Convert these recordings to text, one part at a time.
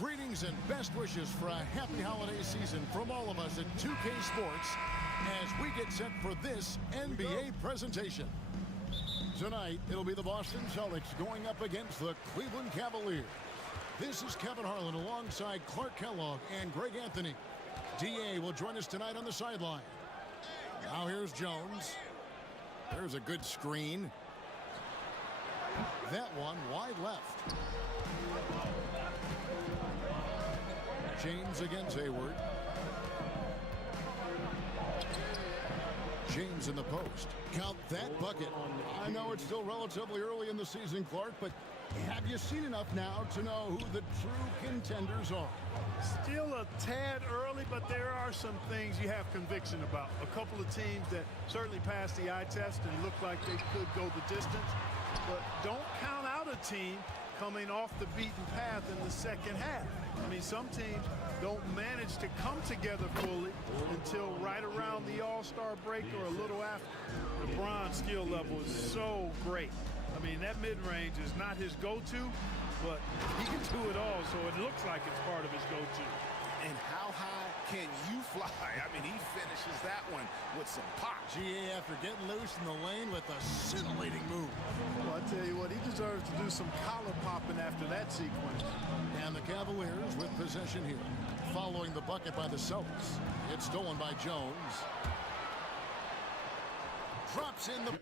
Greetings and best wishes for a happy holiday season from all of us at 2K Sports as we get set for this NBA presentation. Tonight, it'll be the Boston Celtics going up against the Cleveland Cavaliers. This is Kevin Harlan alongside Clark Kellogg and Greg Anthony. DA will join us tonight on the sideline. Now here's Jones. There's a good screen. That one wide left. James against Hayward. James in the post. Count that bucket. I know it's still relatively early in the season, Clark, but have you seen enough now to know who the true contenders are? Still a tad early, but there are some things you have conviction about. A couple of teams that certainly passed the eye test and look like they could go the distance, but don't count out a team coming off the beaten path in the second half. I mean, some teams don't manage to come together fully until right around the All-Star break or a little after. LeBron's skill level is so great. I mean, that mid-range is not his go-to, but he can do it all, so it looks like it's part of his go-to. And how high can you fly? I mean, he finishes that one with some pop. GA after getting loose in the lane with a scintillating move. Well, I tell you what, he deserves to do some collar popping after that sequence. And the Cavaliers with possession here. Following the bucket by the Celtics. It's stolen by Jones. Drops in the...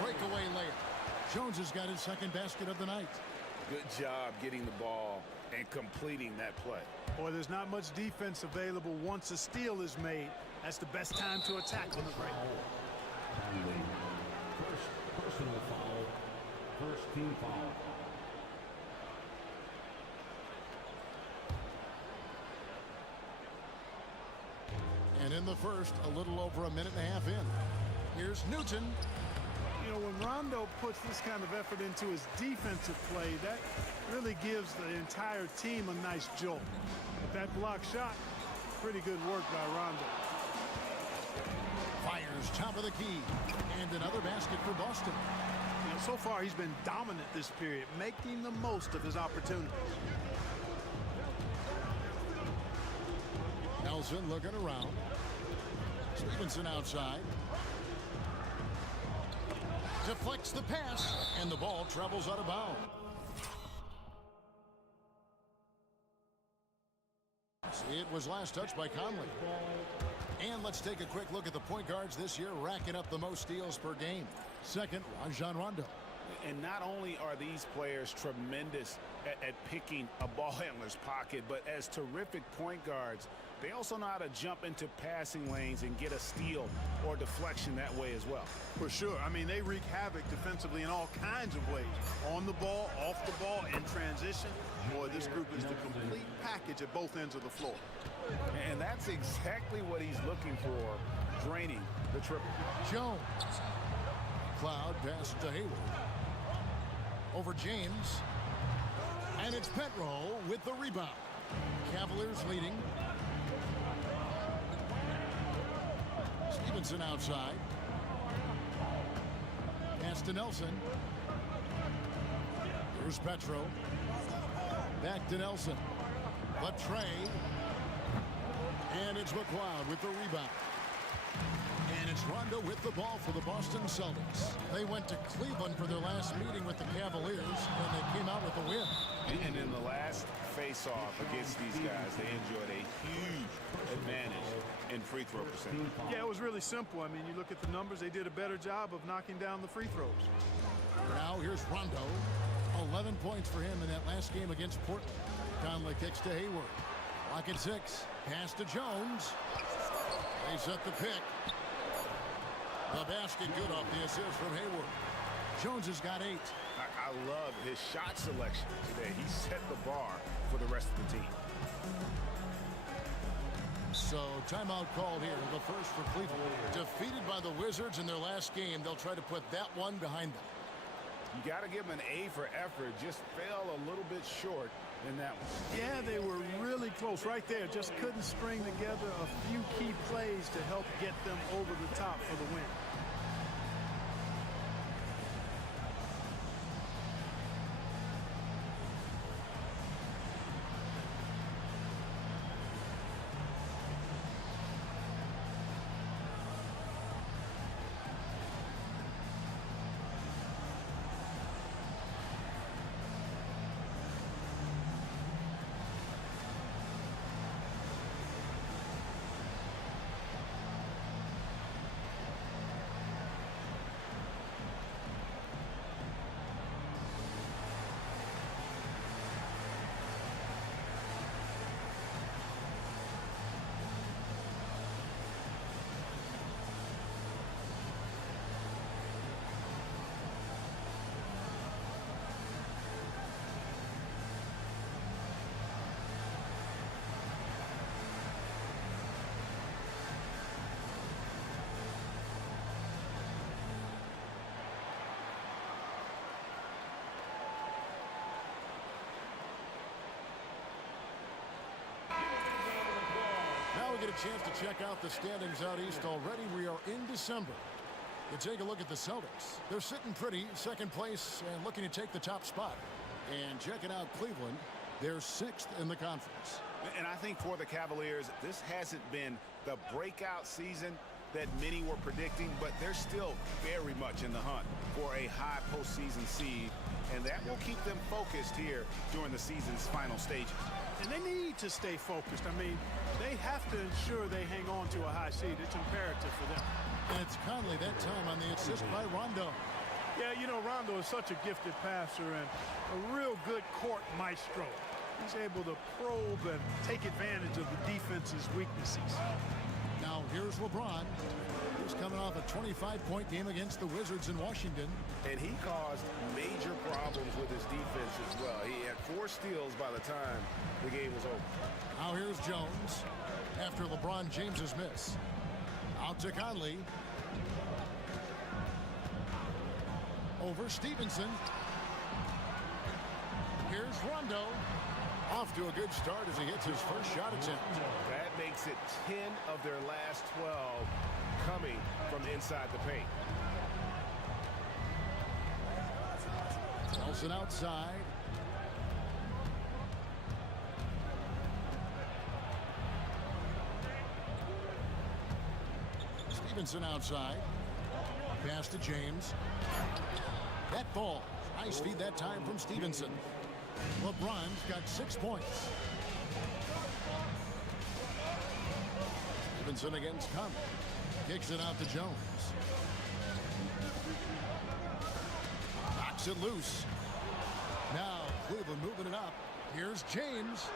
Breakaway layup. Jones has got his second basket of the night. Good job getting the ball and completing that play. Boy, there's not much defense available once a steal is made. That's the best time to attack on the break. First personal foul. First team foul. And in the first, a little over a minute and a half in. Here's Newton. You know, when Rondo puts this kind of effort into his defensive play, that really gives the entire team a nice jolt. But that block shot, pretty good work by Rondo. Fires top of the key. And another basket for Boston. You know, so far he's been dominant this period, making the most of his opportunities. Nelson looking around. Stevenson outside. deflects the pass, and the ball travels out of bounds. It was last touched by Conley. And let's take a quick look at the point guards this year, racking up the most steals per game. Second, Rajon Rondo. And not only are these players tremendous at picking a ball handler's pocket, but as terrific point guards, they also know how to jump into passing lanes and get a steal or deflection that way as well. For sure. I mean, they wreak havoc defensively in all kinds of ways. On the ball, off the ball, in transition. Boy, this group is the complete package at both ends of the floor. And that's exactly what he's looking for, draining the triple. Jones. Cloud pass to Hayward. Over James. And it's Petro with the rebound. Cavaliers leading. Stevenson outside. Pass to Nelson. Here's Petro. Back to Nelson. Latre. And it's McLeod with the rebound. And it's Rondo with the ball for the Boston Celtics. They went to Cleveland for their last meeting with the Cavaliers, and they came out with a win. And in the last face-off against these guys, they enjoyed a huge advantage in free throw percentage. Yeah, it was really simple. I mean, you look at the numbers, they did a better job of knocking down the free throws. Now here's Rondo. 11 points for him in that last game against Portland. Conley kicks to Hayward. Lock at 6. Pass to Jones. They set the pick. The basket good off the assist from Hayward. Jones has got 8. I love his shot selection today. He set the bar for the rest of the team. So timeout called here. The first for Cleveland. Defeated by the Wizards in their last game. They'll try to put that one behind them. You got to give him an A for effort. Just fell a little bit short in that one. Yeah, they were really close right there. Just couldn't string together a few key plays to help get them over the top for the win. Get a chance to check out the standings out east already. We are in December. You take a look at the Celtics. They're sitting pretty, second place, and looking to take the top spot. And checking out Cleveland, they're 6th in the conference. And I think for the Cavaliers, this hasn't been the breakout season that many were predicting, but they're still very much in the hunt for a high postseason seed, and that will keep them focused here during the season's final stages. And they need to stay focused. I mean, they have to ensure they hang on to a high seed. It's imperative for them. And it's Conley that time on the assist by Rondo. Yeah, you know, Rondo is such a gifted passer and a real good court maestro. He's able to probe and take advantage of the defense's weaknesses. Now here's LeBron. He's coming off a 25-point game against the Wizards in Washington. And he caused major problems with his defense as well. He had 4 steals by the time the game was over. Now here's Jones after LeBron James's miss. Out to Conley. Over Stevenson. Here's Rondo. Off to a good start as he hits his first shot attempt. That makes it 10 of their last 12 coming from inside the paint. Nelson outside. Stevenson outside. Pass to James. That ball. Nice feed that time from Stevenson. LeBron's got 6 points. Stevenson against Conley. Kicks it out to Jones. Knocks it loose. Now Cleveland moving it up. Here's James.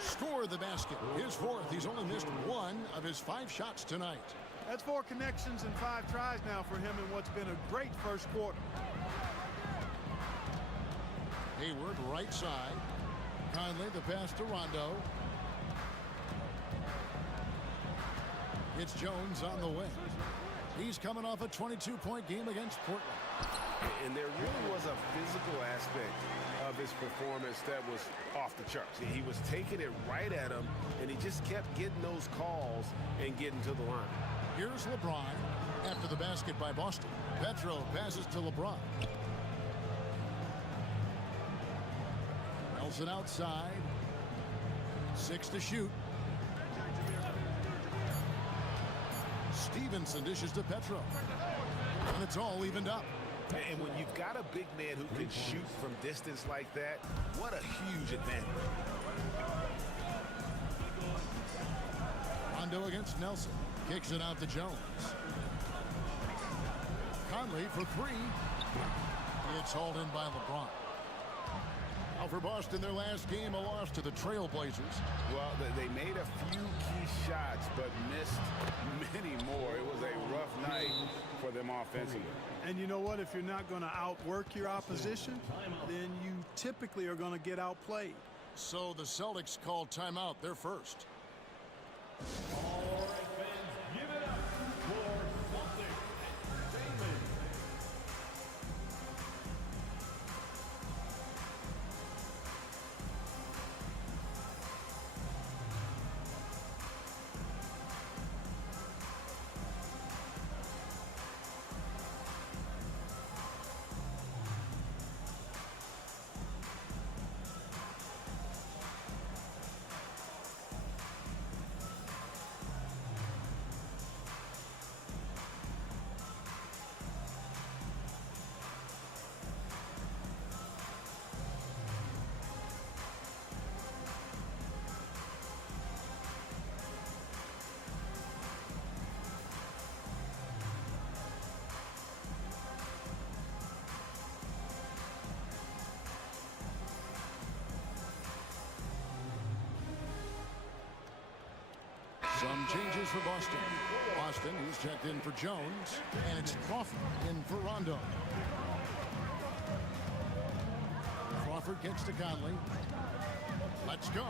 Score the basket. His 4th. He's only missed 1 of his 5 shots tonight. That's 4 connections and 5 tries now for him in what's been a great first quarter. Hayward right side. Conley the pass to Rondo. It's Jones on the wing. He's coming off a 22-point game against Portland. And there really was a physical aspect of his performance that was off the charts. He was taking it right at him, and he just kept getting those calls and getting to the line. Here's LeBron after the basket by Boston. Petro passes to LeBron. Nelson outside. 6 to shoot. Stevenson dishes to Petro. And it's all evened up. And when you've got a big man who can shoot from distance like that, what a huge advantage. Rondo against Nelson. Kicks it out to Jones. Conley for 3. It's hauled in by LeBron. Now for Boston, their last game, a loss to the Trailblazers. Well, they made a few key shots, but missed many more. It was a rough night for them offensively. And you know what? If you're not going to outwork your opposition, then you typically are going to get outplayed. So the Celtics called timeout. They're first. All right, fans, give it up for Celtics Entertainment. Some changes for Boston. Boston, he's checked in for Jones, and it's Crawford in for Rondo. Crawford gets to Conley. Let's go.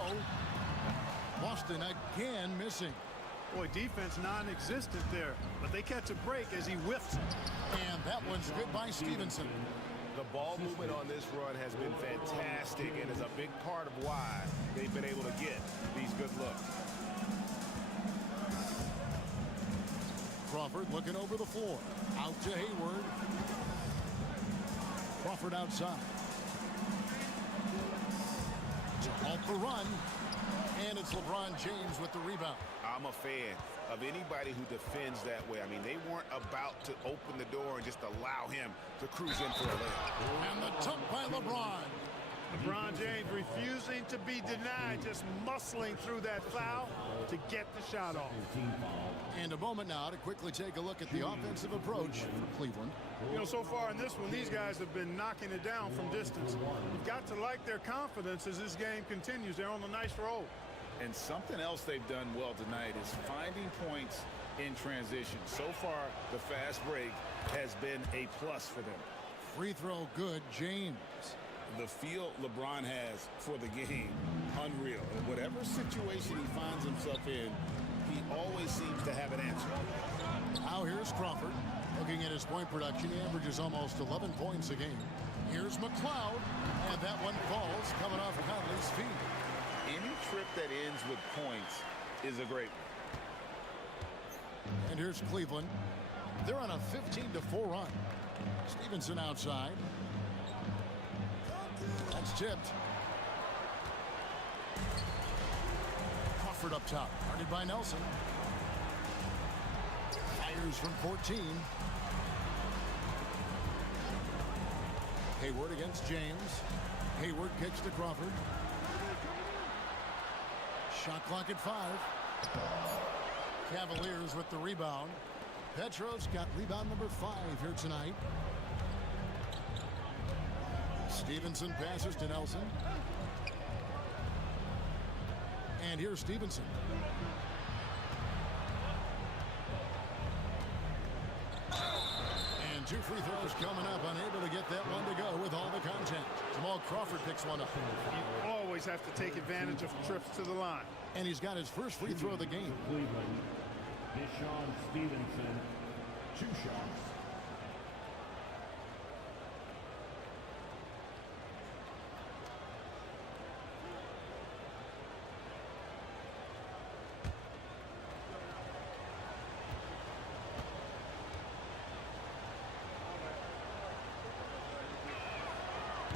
Boston again missing. Boy, defense non-existent there, but they catch a break as he whiffs it. And that one's good by Stevenson. The ball movement on this run has been fantastic and is a big part of why they've been able to get these good looks. Crawford looking over the floor. Out to Hayward. Crawford outside. To halt the run. And it's LeBron James with the rebound. I'm a fan of anybody who defends that way. I mean, they weren't about to open the door and just allow him to cruise in for a layup. And the dunk by LeBron. LeBron James refusing to be denied, just muscling through that foul to get the shot off. And a moment now to quickly take a look at the offensive approach for Cleveland. You know, so far in this one, these guys have been knocking it down from distance. You've got to like their confidence as this game continues. They're on a nice roll. And something else they've done well tonight is finding points in transition. So far, the fast break has been a plus for them. Free throw good, James. The feel LeBron has for the game, unreal. In whatever situation he finds himself in, he always seems to have an answer. Now here's Crawford. Looking at his point production, he averages almost 11 points a game. Here's McLeod, and that one falls coming off Conley's feet. Any trip that ends with points is a great one. And here's Cleveland. They're on a 15-4 run. Stevenson outside. That's tipped. Crawford up top. Guarded by Nelson. Fires from 14. Hayward against James. Hayward kicks to Crawford. Shot clock at 5. Cavaliers with the rebound. Petros got rebound number 5 here tonight. Stevenson passes to Nelson. And here's Stevenson. And 2 free throws coming up. Unable to get that one to go with all the contact. Jamal Crawford picks one up. You always have to take advantage of trips to the line. And he's got his first free throw of the game. Cleveland, Deshaun Stevenson, 2 shots.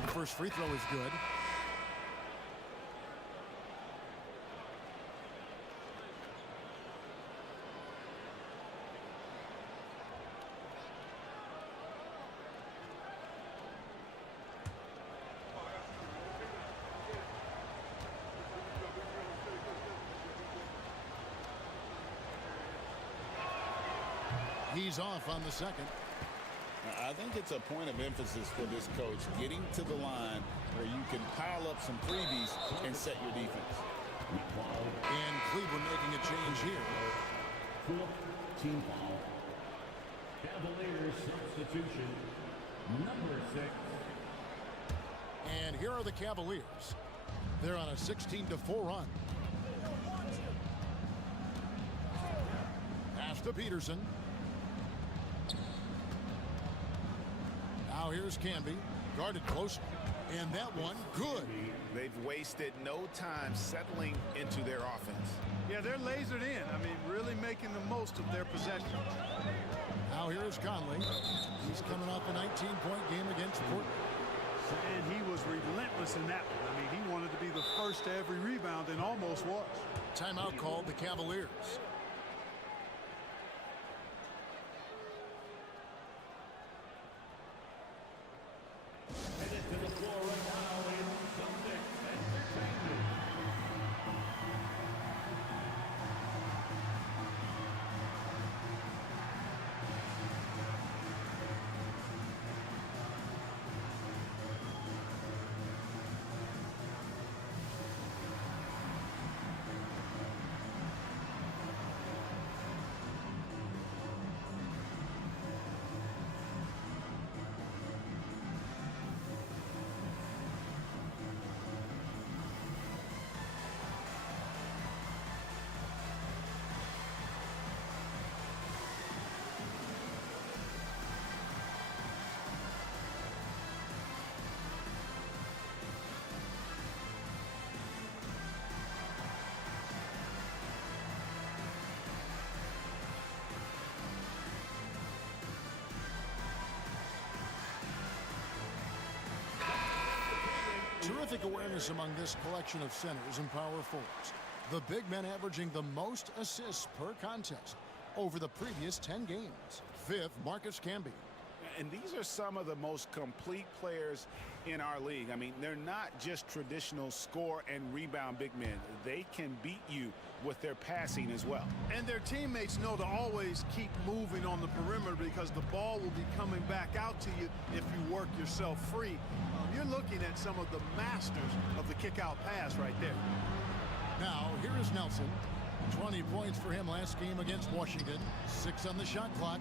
The first free throw is good. He's off on the second. I think it's a point of emphasis for this coach, getting to the line where you can pile up some freebies and set your defense. And Cleveland making a change here. 4th team foul. Cavaliers substitution, number 6. And here are the Cavaliers. They're on a 16-4 run. Pass to Peterson. Now here's Canby, guarded close, and that one good. They've wasted no time settling into their offense. Yeah, they're lasered in. I mean, really making the most of their possession. Now here's Conley. He's coming off a 19-point game against Portland. And he was relentless in that one. I mean, he wanted to be the first to every rebound and almost was. Timeout called the Cavaliers. To the floor right now in Celtics Entertainment. Terrific awareness among this collection of centers and power forwards. The big men averaging the most assists per contest over the previous 10 games. 5th, Marcus Camby. And these are some of the most complete players in our league. I mean, they're not just traditional score and rebound big men. They can beat you with their passing as well. And their teammates know to always keep moving on the perimeter because the ball will be coming back out to you if you work yourself free. You're looking at some of the masters of the kick-out pass right there. Now, here is Nelson. 20 points for him last game against Washington. 6 on the shot clock.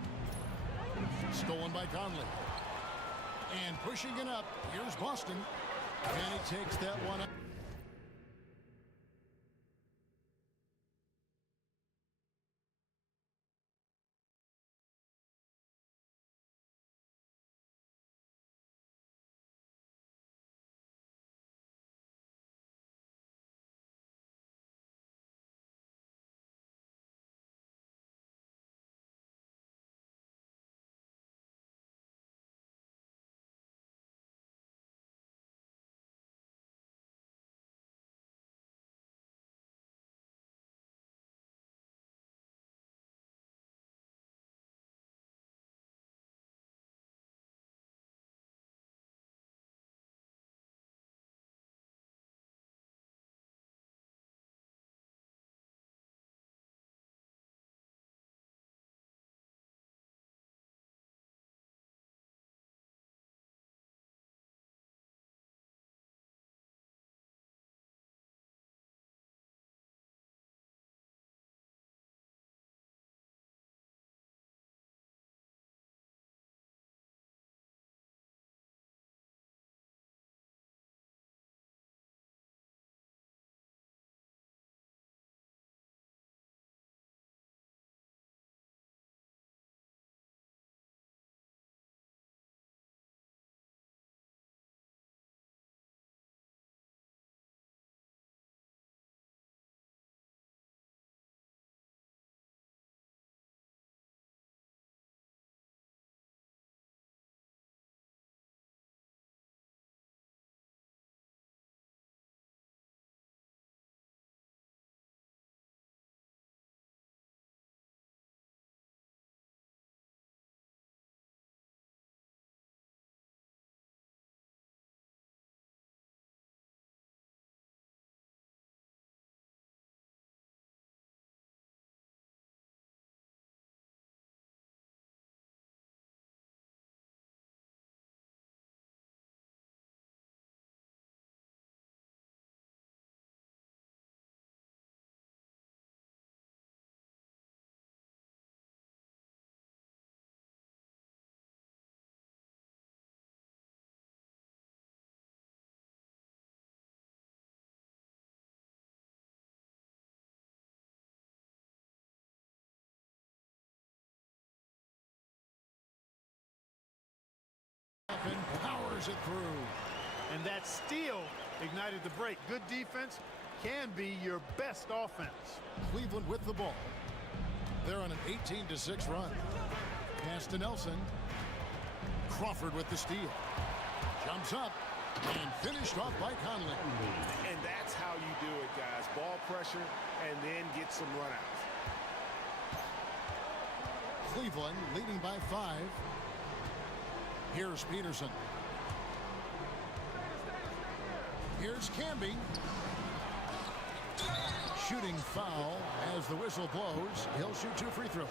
Stolen by Conley. And pushing it up, here's Boston. And he takes that one up. fires it through. And that steal ignited the break. Good defense can be your best offense. Cleveland with the ball. They're on an 18-6 run. Pass to Nelson. Crawford with the steal. Jumps up and finished off by Conley. And that's how you do it, guys. Ball pressure and then get some runouts. Cleveland leading by 5. Here's Peterson. Here's Camby. Shooting foul as the whistle blows. He'll shoot 2 free throws.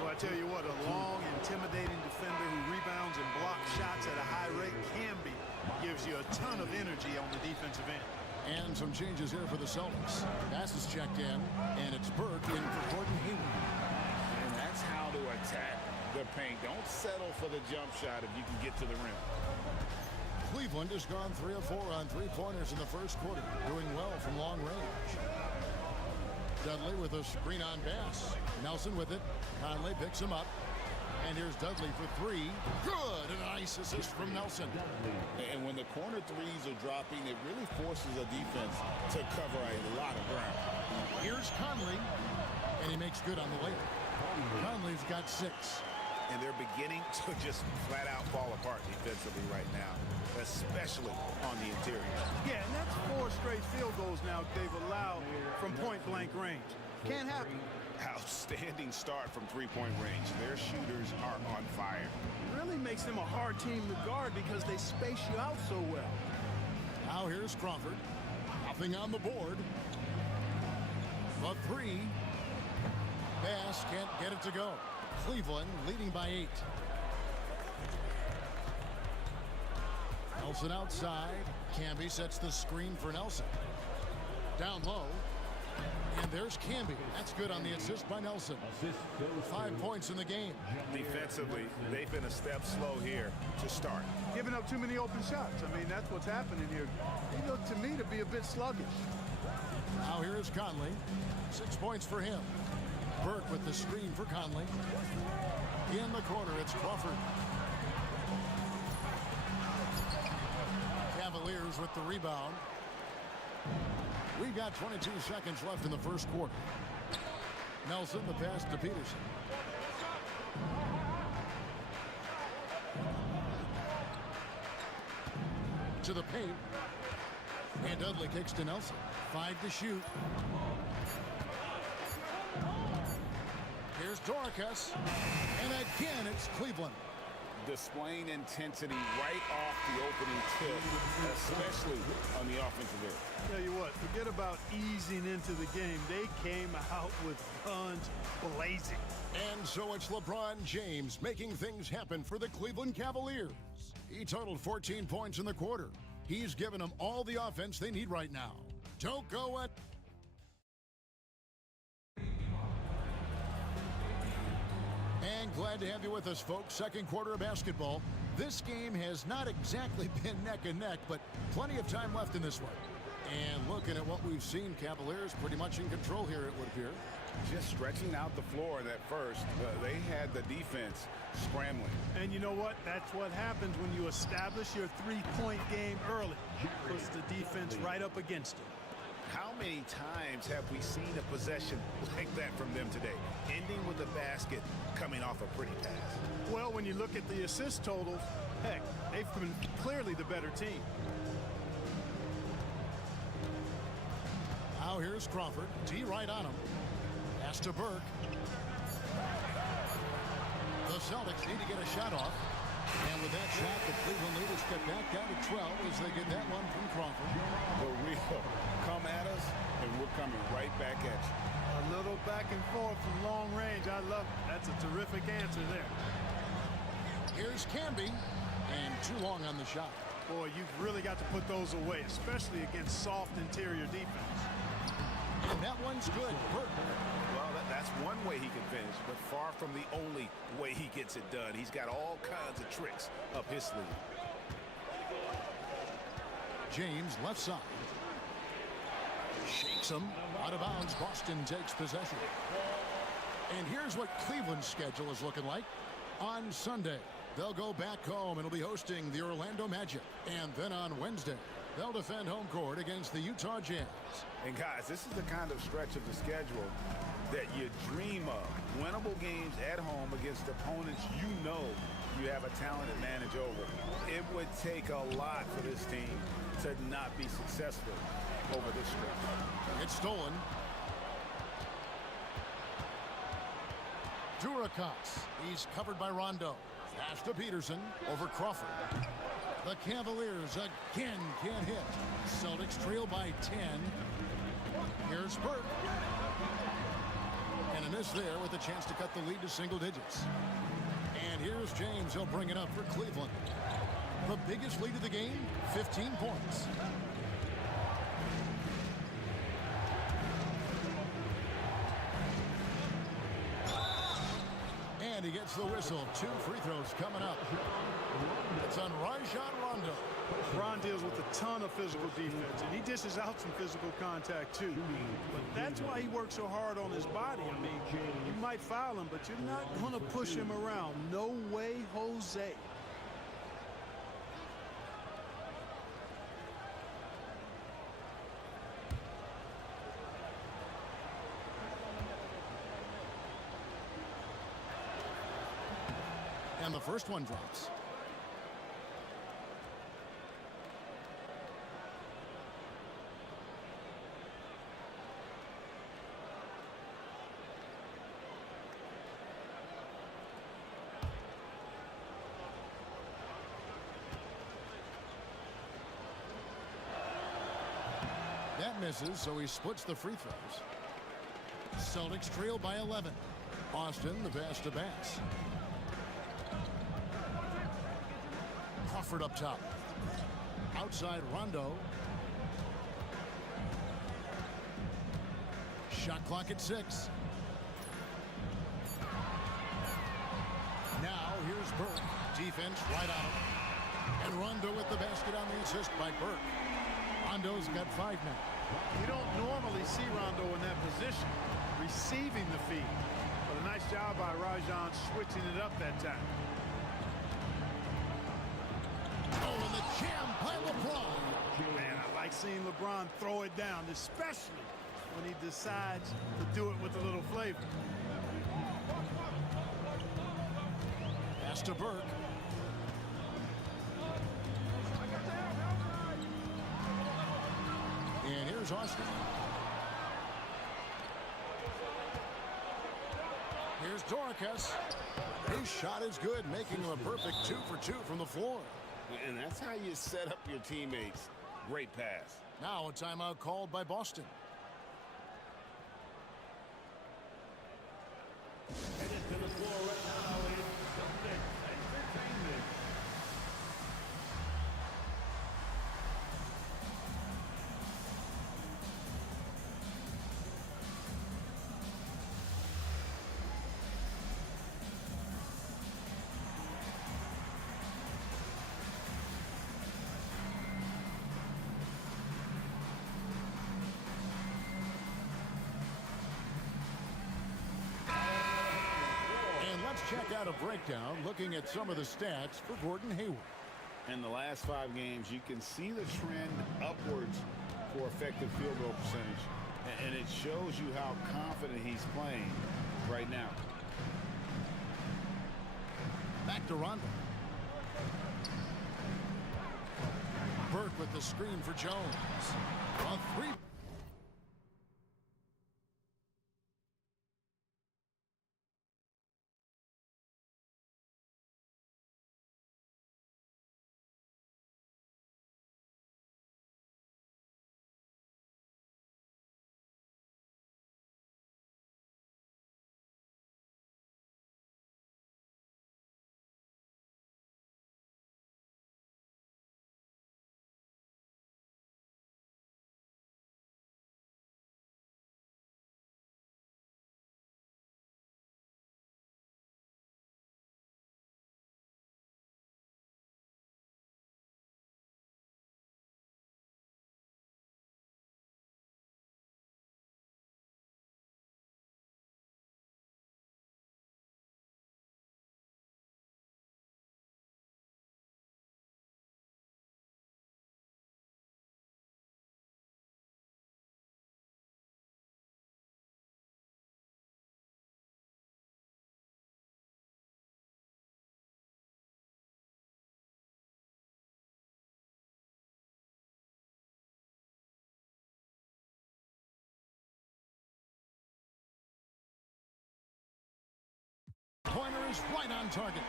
Well, I tell you what, a long, intimidating defender who rebounds and blocks shots at a high rate gives you a ton of energy on the defensive end. And some changes here for the Celtics. Pass is checked in, and it's Burke in for Gordon Hayward. And that's how to attack the paint. Don't settle for the jump shot if you can get to the rim. Cleveland has gone 3 of 4 on three-pointers in the first quarter, doing well from long range. Dudley with a screen on pass. Nelson with it. Conley picks him up. And here's Dudley for 3. Good! And a nice assist from Nelson. And when the corner threes are dropping, it really forces a defense to cover a lot of ground. Here's Conley. And he makes good on the layup. Conley's got 6. And they're beginning to just flat out fall apart defensively right now, especially on the interior. Yeah, and that's 4 straight field goals now they've allowed from point-blank range. Can't happen. Outstanding start from three-point range. Their shooters are on fire. It really makes them a hard team to guard because they space you out so well. Now here's Crawford. Nothing on the board. The 3. Bass can't get it to go. Cleveland leading by 8. Nelson outside. Camby sets the screen for Nelson. Down low. And there's Camby. That's good on the assist by Nelson. 5 points in the game. Defensively, they've been a step slow here to start. Giving up too many open shots. I mean, that's what's happening here. They look to me to be a bit sluggish. Now here is Conley. 6 points for him. Burke with the screen for Conley. In the corner, it's Crawford. Cavaliers with the rebound. We've got 22 seconds left in the first quarter. Nelson, the pass to Peterson. To the paint. And Dudley kicks to Nelson. 5 to shoot. Here's Dorcas. And again, it's Cleveland. Displaying intensity right off the opening tip, especially on the offensive end. Tell you what, forget about easing into the game. They came out with guns blazing. And so it's LeBron James making things happen for the Cleveland Cavaliers. He totaled 14 points in the quarter. He's given them all the offense they need right now. Don't go at... And glad to have you with us, folks. Second quarter of basketball. This game has not exactly been neck and neck, but plenty of time left in this one. And looking at what we've seen, Cavaliers pretty much in control here, it would appear. Just stretching out the floor at first. They had the defense scrambling. And you know what? That's what happens when you establish your three-point game early. Puts the defense right up against it. How many times have we seen a possession like that from them today, ending with a basket coming off a pretty pass? Well, when you look at the assist totals, heck, they've been clearly the better team. Now here's Crawford. T right on him. Pass to Burke. The Celtics need to get a shot off. And with that shot, the Cleveland leaders get back down to 12 as they get that one from Crawford. For real. Come at us, and we're coming right back at you. A little back and forth from long range. I love it. That's a terrific answer there. Here's Camby. And too long on the shot. Boy, you've really got to put those away, especially against soft interior defense. And that one's good. Burke. Well, that's one way he can finish, but far from the only way he gets it done. He's got all kinds of tricks up his sleeve. James left side. Shakes him. Out of bounds. Boston takes possession. And here's what Cleveland's schedule is looking like on Sunday. They'll go back home and will be hosting the Orlando Magic. And then on Wednesday, they'll defend home court against the Utah Jazz. And guys, this is the kind of stretch of the schedule that you dream of. Winnable games at home against opponents you know you have a talented advantage over. It would take a lot for this team to not be successful over this stretch. It's stolen. Durakas. He's covered by Rondo. Pass to Peterson over Crawford. The Cavaliers again can't hit. Celtics trail by 10. Here's Burke. And a miss there with a chance to cut the lead to single digits. And here's James. He'll bring it up for Cleveland. The biggest lead of the game, 15 points. And he gets the whistle. 2 free throws coming up. It's on Rajon Rondo. Ron deals with a ton of physical defense, and he dishes out some physical contact too. But that's why he works so hard on his body. I mean, you might foul him, but you're not going to push him around. No way, Jose. And the first one drops. That misses, so he splits the free throws. Celtics trail by 11. Austin, the pass to Bass. Crawford up top. Outside Rondo. Shot clock at 6. Now here's Burke. Defense right on him. And Rondo with the basket on the assist by Burke. Rondo's got 5 now. You don't normally see Rondo in that position, receiving the feed. But a nice job by Rajon switching it up that time. Oh, and the jam by LeBron. Man, I like seeing LeBron throw it down, especially when he decides to do it with a little flavor. Pass to Burke. And here's Austin. Here's Durakas. His shot is good, making him a perfect 2 for 2 from the floor. And that's how you set up your teammates. Great pass. Now a timeout called by Boston. Headed to the floor right now is Celtics Entertainment. Check out a breakdown looking at some of the stats for Gordon Hayward. In the last 5 games, you can see the trend upwards for effective field goal percentage. And it shows you how confident he's playing right now. Back to Rondo. Burke with the screen for Jones. A 3. three-pointer is right on target.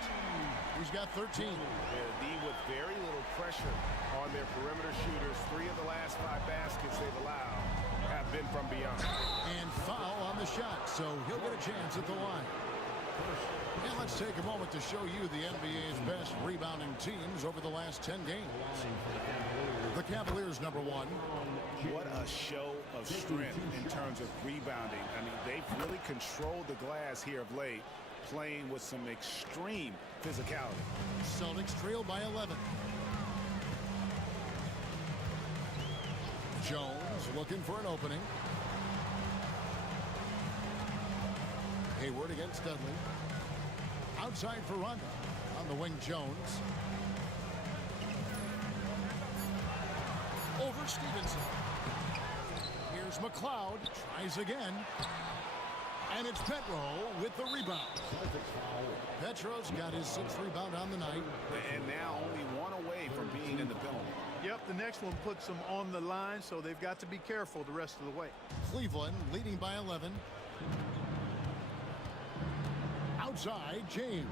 He's got 13. D with very little pressure on their perimeter shooters. 3 of the last 5 baskets they've allowed have been from beyond. And foul on the shot, so he'll get a chance at the line. And let's take a moment to show you the NBA's best rebounding teams over the last 10 games. The Cavaliers, number 1. What a show of strength in terms of rebounding. I mean, they've really controlled the glass here of late, playing with some extreme physicality. Celtics trail by 11. Jones looking for an opening. Hayward against Dudley. Outside for Rondo. On the wing, Jones. Over Stevenson. Here's McLeod. Tries again. And it's Petro with the rebound. Petro's got his 6th rebound on the night. And now only 1 away from being in the penalty. Yep, the next one puts them on the line, so they've got to be careful the rest of the way. Cleveland leading by 11. Outside, James.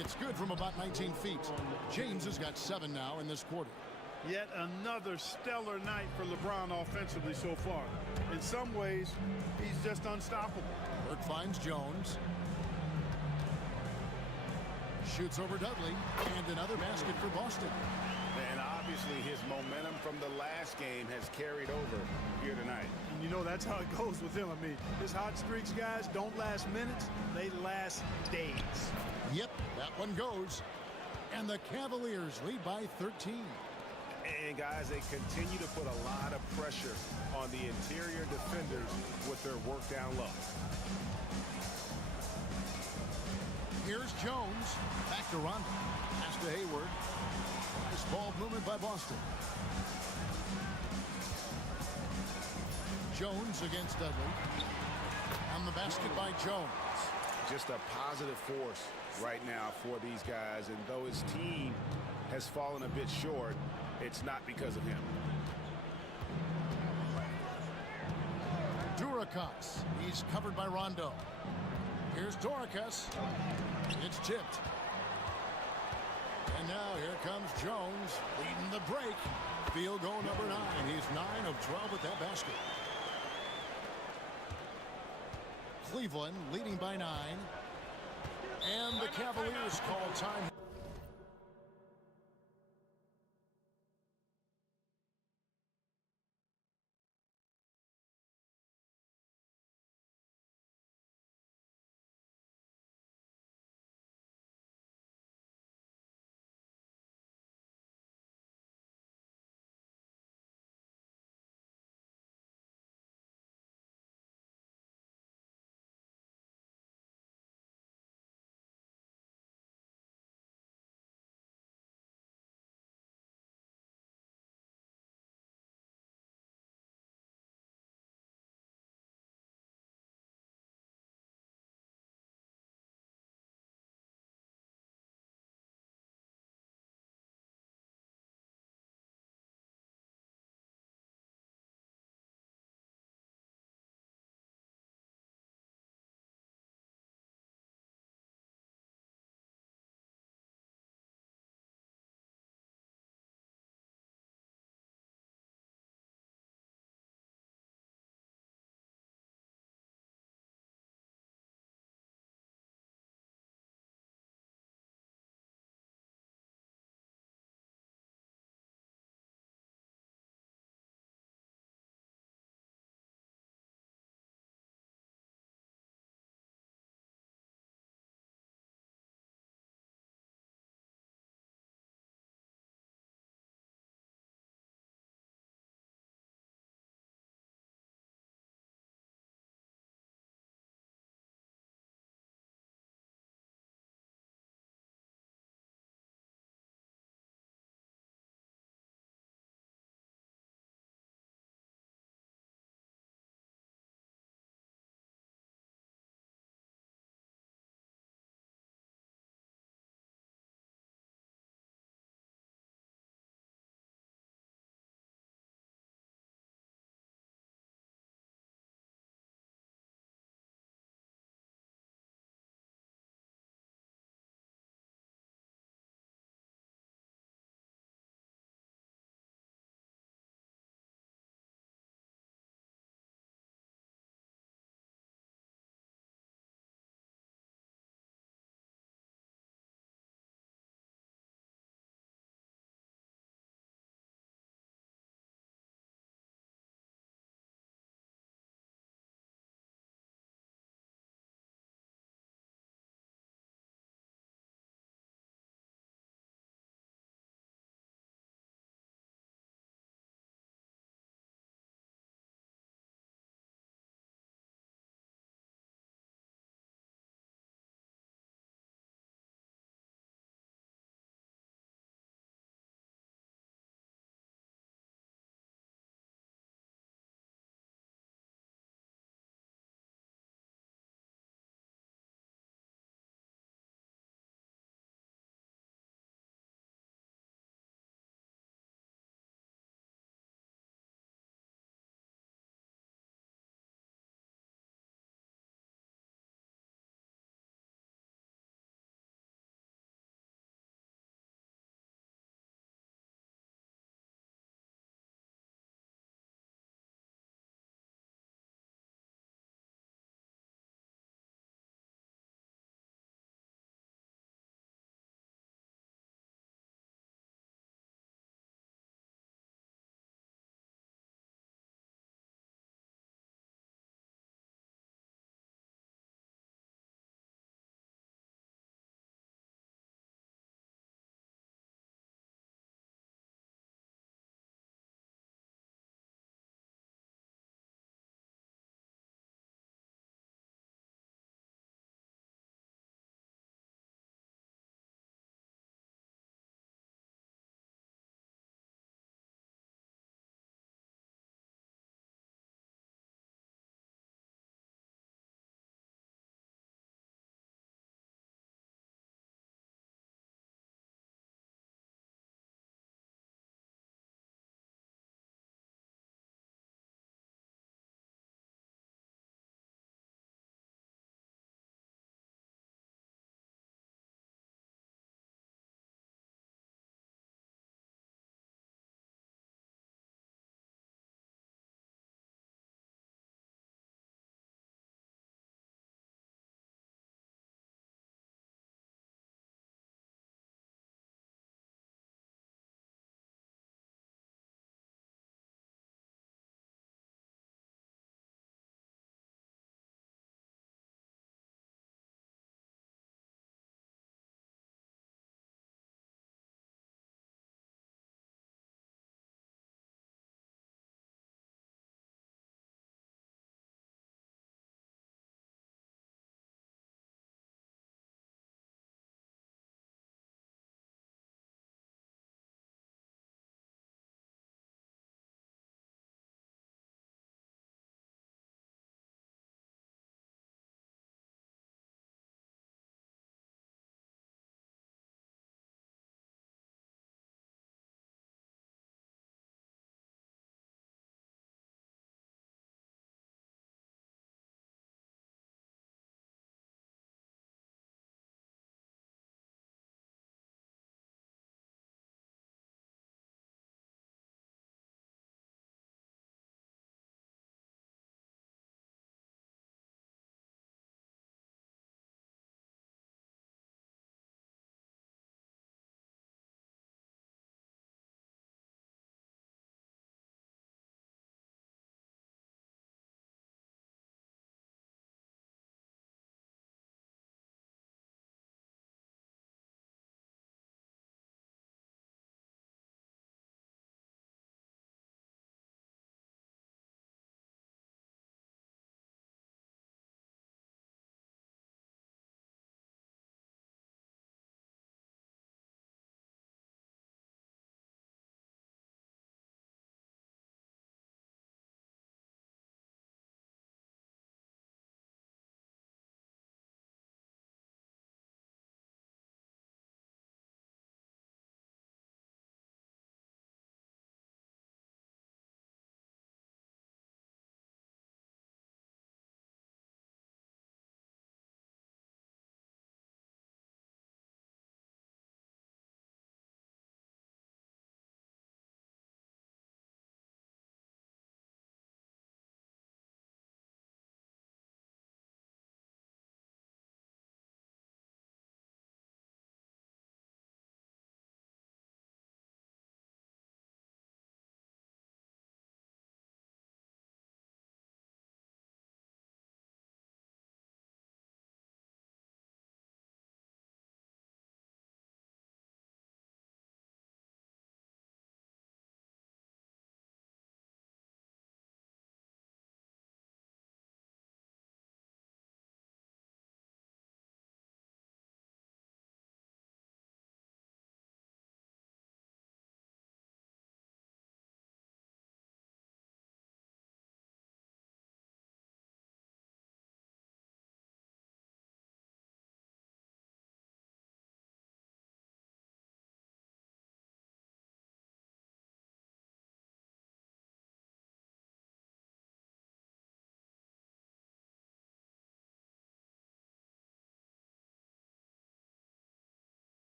It's good from about 19 feet. James has got 7 now in this quarter. Yet another stellar night for LeBron offensively so far. In some ways, he's just unstoppable. Burke finds Jones. Shoots over Dudley. And another basket for Boston. And obviously his momentum from the last game has carried over here tonight. And you know that's how it goes with him. I mean, his hot streaks, guys, don't last minutes. They last days. Yep, that one goes. And the Cavaliers lead by 13. And guys, they continue to put a lot of pressure on the interior defenders with their work down low. Here's Jones. Back to Rondo. Pass to Hayward. Nice ball movement by Boston. Jones against Dudley. On the basket by Jones. Just a positive force right now for these guys. And though his team has fallen a bit short, it's not because of him. Durakas. He's covered by Rondo. Here's Durakas. It's tipped. And now here comes Jones leading the break. Field goal number 9. He's 9 of 12 with that basket. Cleveland leading by 9. And the Cavaliers call time.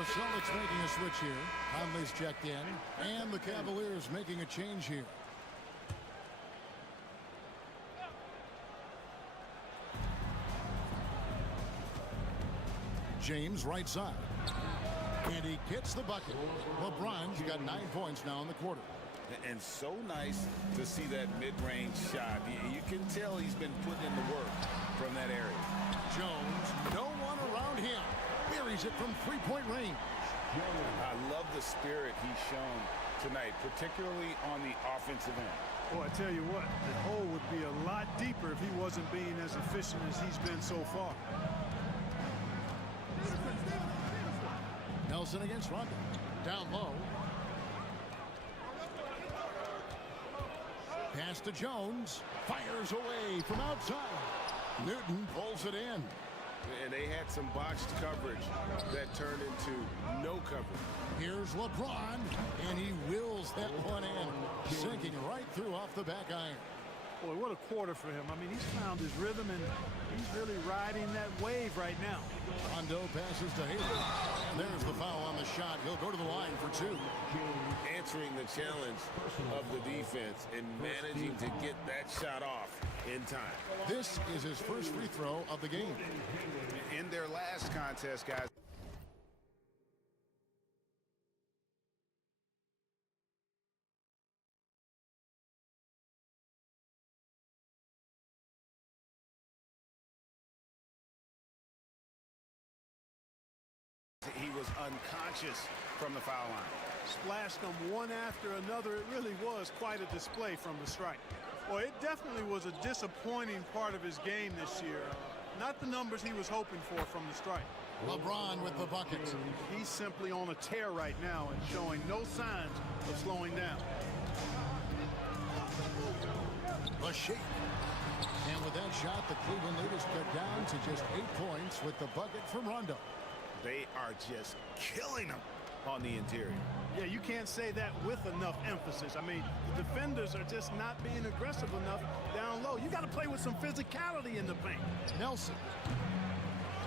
The Celtics making a switch here. Conley's checked in. And the Cavaliers making a change here. James right side. And he gets the bucket. LeBron's got 9 points now in the quarter. And so nice to see that mid-range shot. You can tell he's been putting in the work from that area. Jones, no one around him. Buries it from three-point range. I love the spirit he's shown tonight, particularly on the offensive end. Well, I tell you what, the hole would be a lot deeper if he wasn't being as efficient as he's been so far. Nelson against Rondo. Down low. Pass to Jones. Fires away from outside. Newton pulls it in. And they had some botched coverage that turned into no coverage. Here's LeBron, and he wills that one in, sinking right through off the back iron. Boy, what a quarter for him. I mean, he's found his rhythm, and he's really riding that wave right now. Rondo passes to Hayward. And there's the foul on the shot. He'll go to the line for 2. Answering the challenge of the defense and managing to get that shot off in time. This is his first free throw of the game. In their last contest, guys, he was unconscious from the foul line. Splashed them one after another. It really was quite a display from the strike. Well, it definitely was a disappointing part of his game this year. Not the numbers he was hoping for from the strike. LeBron with the bucket. He's simply on a tear right now and showing no signs of slowing down. A shake. And with that shot, the Cleveland lead is cut down to just 8 points with the bucket from Rondo. They are just killing them on the interior. Yeah, you can't say that with enough emphasis. I mean, the defenders are just not being aggressive enough down low. You got to play with some physicality in the paint. Nelson.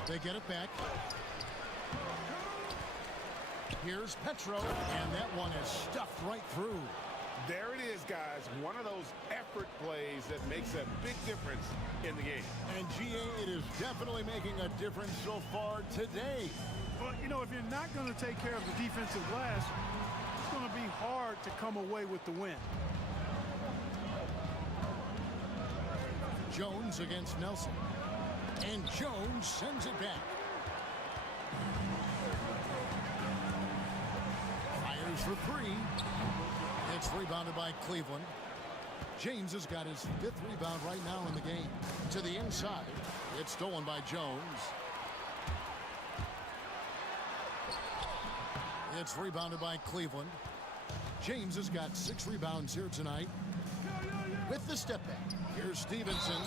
They get it back. Here's Petro, and that one is stuffed right through. There it is, guys. One of those effort plays that makes a big difference in the game. And GA, it is definitely making a difference so far today. But, you know, if you're not going to take care of the defensive glass, it's going to be hard to come away with the win. Jones against Nelson. And Jones sends it back. Fires for 3. It's rebounded by Cleveland. James has got his 5th rebound right now in the game. To the inside. It's stolen by Jones. It's rebounded by Cleveland. James has got 6 rebounds here tonight. With the step back. Here's Stevenson.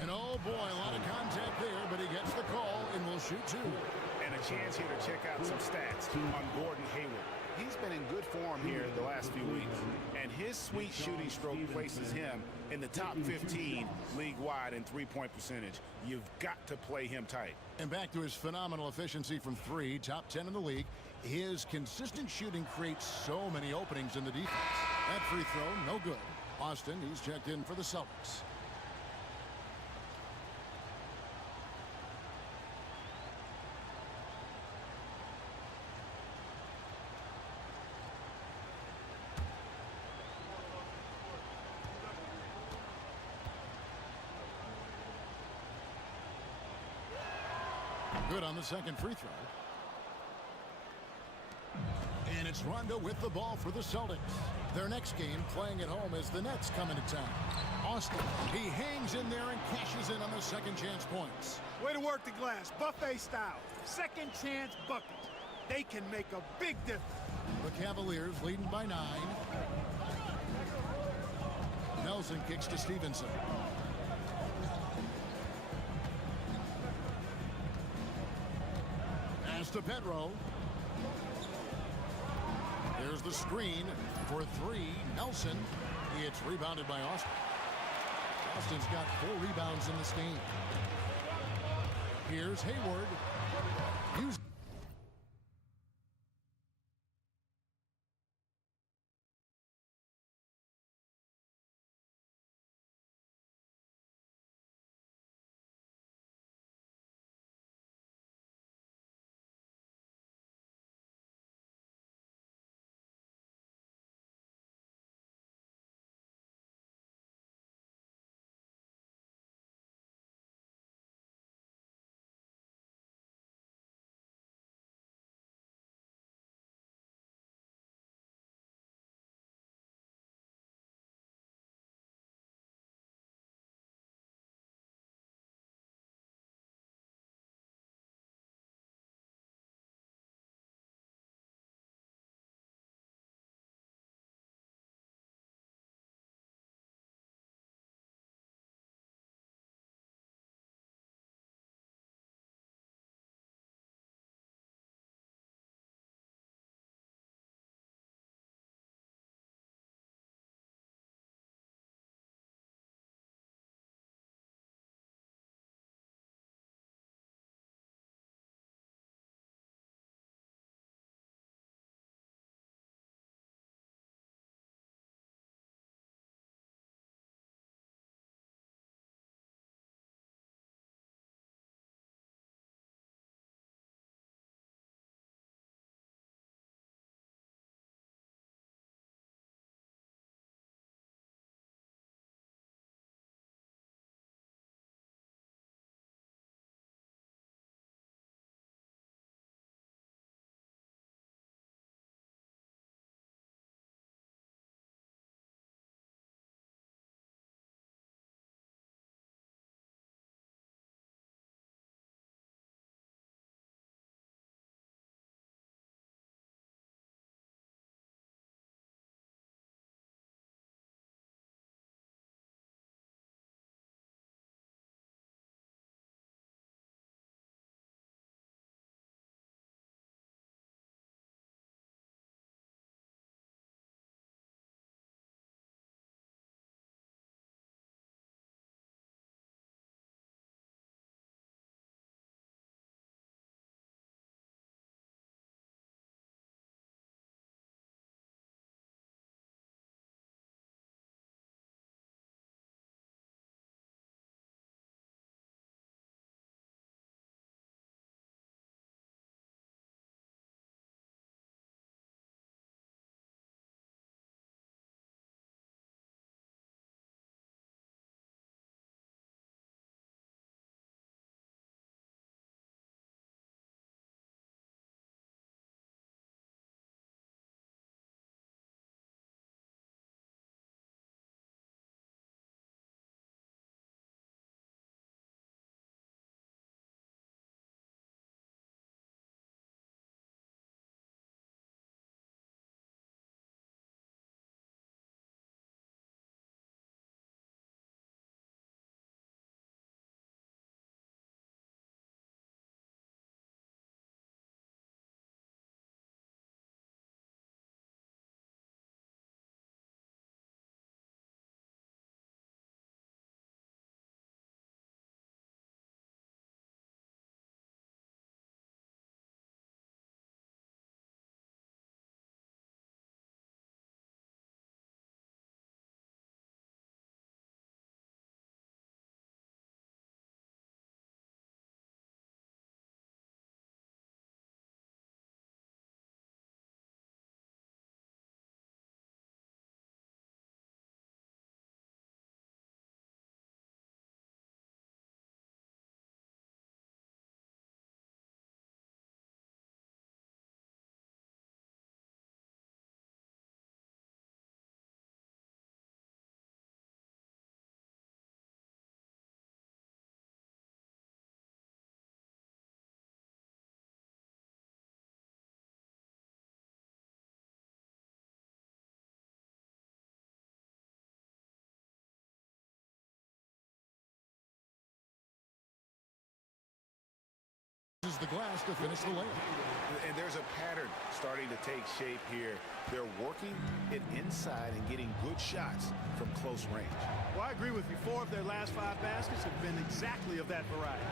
And oh boy, a lot of contact there, but he gets the call and will shoot 2. And a chance here to check out some stats on Gordon Hayward. He's been in good form here the last few weeks, and his sweet shooting stroke places him in the top 15 league-wide in three-point percentage. You've got to play him tight. And back to his phenomenal efficiency from 3, top 10 in the league. His consistent shooting creates so many openings in the defense. That free throw, no good. Austin, he's checked in for the Celtics. Good on the second free throw. And it's Rondo with the ball for the Celtics. Their next game playing at home as the Nets come into town. Austin, he hangs in there and cashes in on the second chance points. Way to work the glass, buffet style. Second chance buckets. They can make a big difference. The Cavaliers leading by 9. Nelson kicks to Stevenson. Pass to Petro. There's the screen for 3. Nelson. It's rebounded by Austin. Austin's got 4 rebounds in this game. Here's Hayward. the glass to finish the layup. And there's a pattern starting to take shape here. They're working it inside and getting good shots from close range. Well, I agree with you. 4 of their last 5 baskets have been exactly of that variety.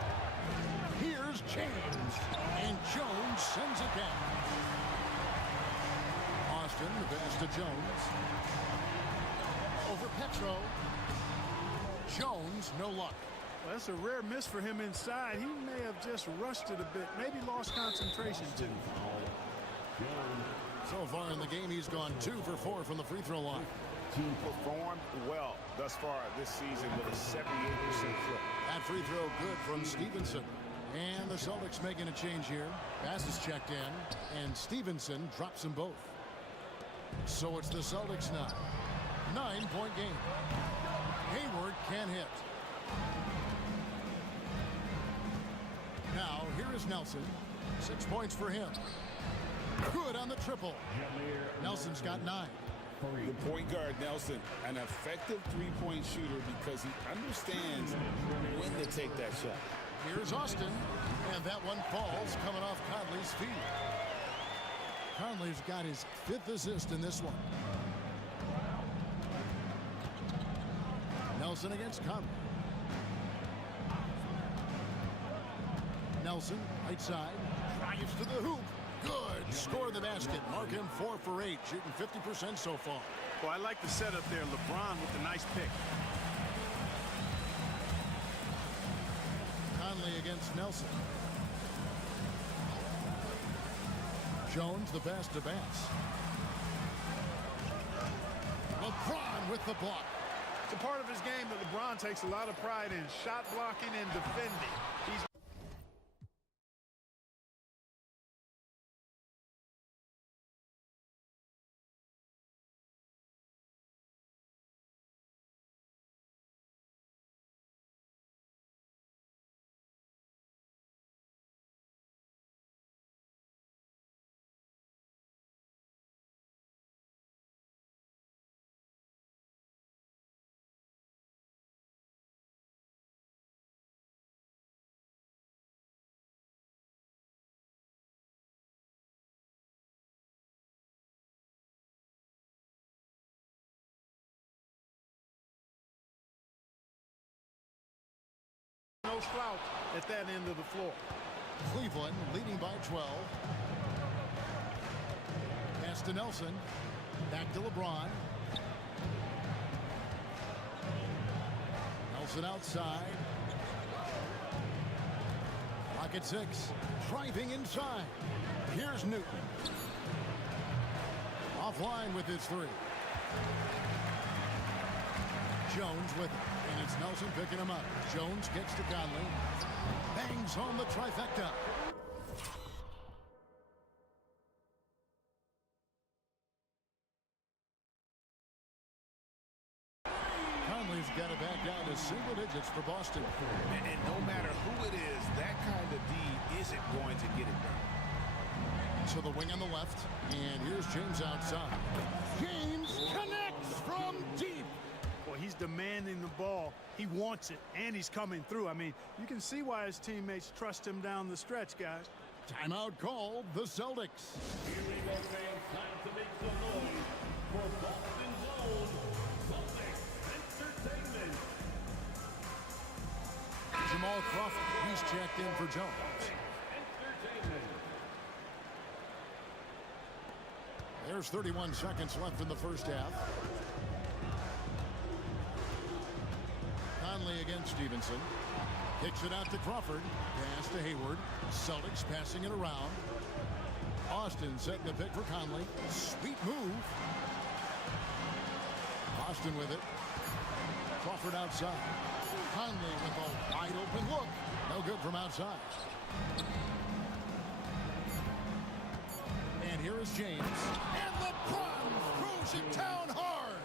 Here's James, and Jones sends it down. Austin, the pass to Jones. Over Petro. Jones, no luck. Well, that's a rare miss for him inside. He may have just rushed it a bit, maybe lost concentration too. So far in the game, he's gone 2 for 4 from the free throw line. Performed well thus far this season with a 78% clip. That free throw good from Stevenson. And the Celtics making a change here. Pass is checked in, and Stevenson drops them both. So it's the Celtics now. 9-point game. Hayward can't hit. Now, here is Nelson. 6 points for him. Good on the triple. Nelson's got 9. The point guard, Nelson, an effective three-point shooter because he understands when to take that shot. Here's Austin, and that one falls coming off Conley's feet. Conley's got his 5th assist in this one. Nelson against Conley. Nelson, right side, drives to the hoop. Good. Score the basket. Mark him 4 for 8, shooting 50% so far. Well, I like the setup there. LeBron with the nice pick. Conley against Nelson. Jones, the best to pass. LeBron with the block. It's a part of his game that LeBron takes a lot of pride in, shot blocking and defending. He's no slouch at that end of the floor. Cleveland leading by 12. Pass to Nelson. Back to LeBron. Nelson outside. Clock at 6. Driving inside. Here's Newton. Offline with his 3. Jones with it. And it's Nelson picking him up. Jones gets to Conley. Bangs home the trifecta. Conley's got it back down to single digits for Boston. And no matter who it is, that kind of D isn't going to get it done. So the wing on the left. And here's James outside. James connects from deep. Well, he's demanding the ball. He wants it, and he's coming through. I mean, you can see why his teammates trust him down the stretch, guys. Timeout called, the Celtics. Here we go, fans. Time to make some noise for Boston's own Celtics Entertainment. Jamal Crawford, he's checked in for Jones. Entertainment. There's 31 seconds left in the first half. Conley against Stevenson. Kicks it out to Crawford. Pass to Hayward. Celtics passing it around. Austin setting the pick for Conley. Sweet move. Austin with it. Crawford outside. Conley with a wide open look. No good from outside. And here is James. And LeBron throws it down hard.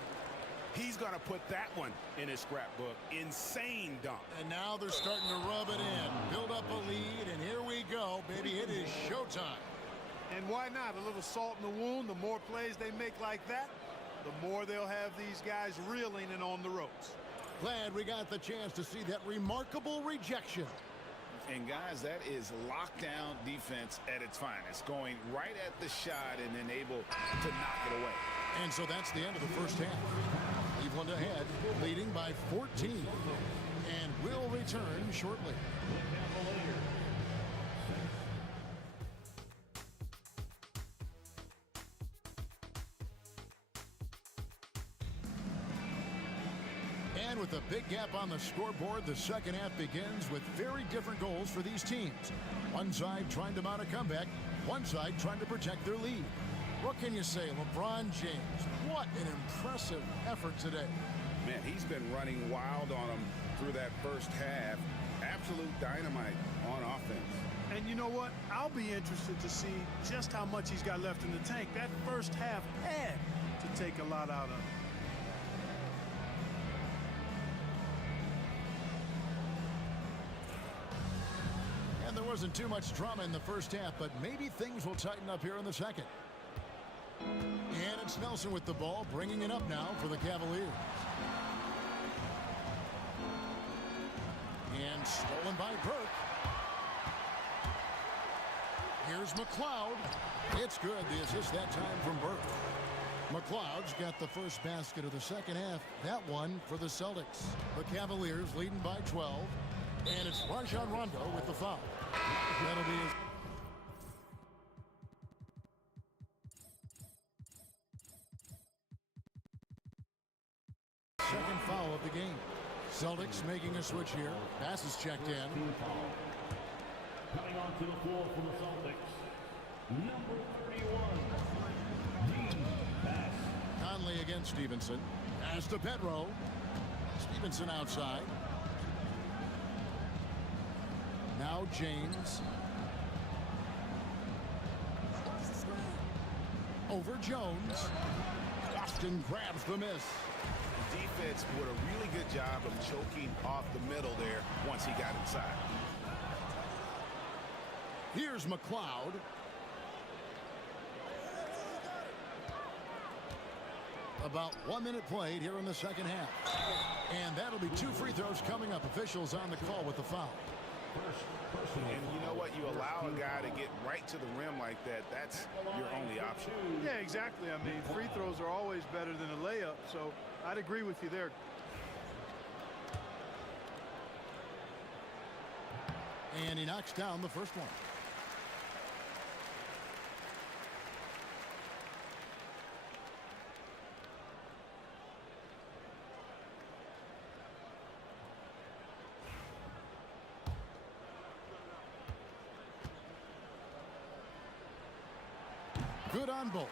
He's going to put that one in his scrapbook. Insane dunk. And now they're starting to rub it in. Build up a lead, and here we go, baby. It is showtime. And why not? A little salt in the wound. The more plays they make like that, the more they'll have these guys reeling and on the ropes. Glad we got the chance to see that remarkable rejection. And guys, that is lockdown defense at its finest, going right at the shot and then able to knock it away. And so that's the end of the first half. Cleveland ahead, leading by 14. And we'll return shortly. And with a big gap on the scoreboard, the second half begins with very different goals for these teams. One side trying to mount a comeback, one side trying to protect their lead. What can you say, LeBron James? What an impressive effort today. Man, he's been running wild on them through that first half. Absolute dynamite on offense. And you know what? I'll be interested to see just how much he's got left in the tank. That first half had to take a lot out of him. And there wasn't too much drama in the first half, but maybe things will tighten up here in the second. And it's Nelson with the ball, bringing it up now for the Cavaliers. And stolen by Burke. Here's McLeod. It's good. The assist that time from Burke. McLeod's got the first basket of the second half. That one for the Celtics. The Cavaliers leading by 12. And it's Rajon Rondo with the foul. That'll be his... second foul of the game. Celtics making a switch here. Pass is checked in. Coming onto the floor for the Celtics, number 31, pass. Conley against Stevenson. Pass to Pedro. Stevenson outside. Now James. Over Jones. Austin grabs the miss. Defense did a really good job of choking off the middle there once he got inside. Here's McLeod. About 1 minute played here in the second half. And that'll be 2 free throws coming up. Officials on the call with the foul. And you know what? You allow a guy to get right to the rim like that. That's your only option. Yeah, exactly. I mean, free throws are always better than a layup, so I'd agree with you there. And he knocks down the first one. Good on both.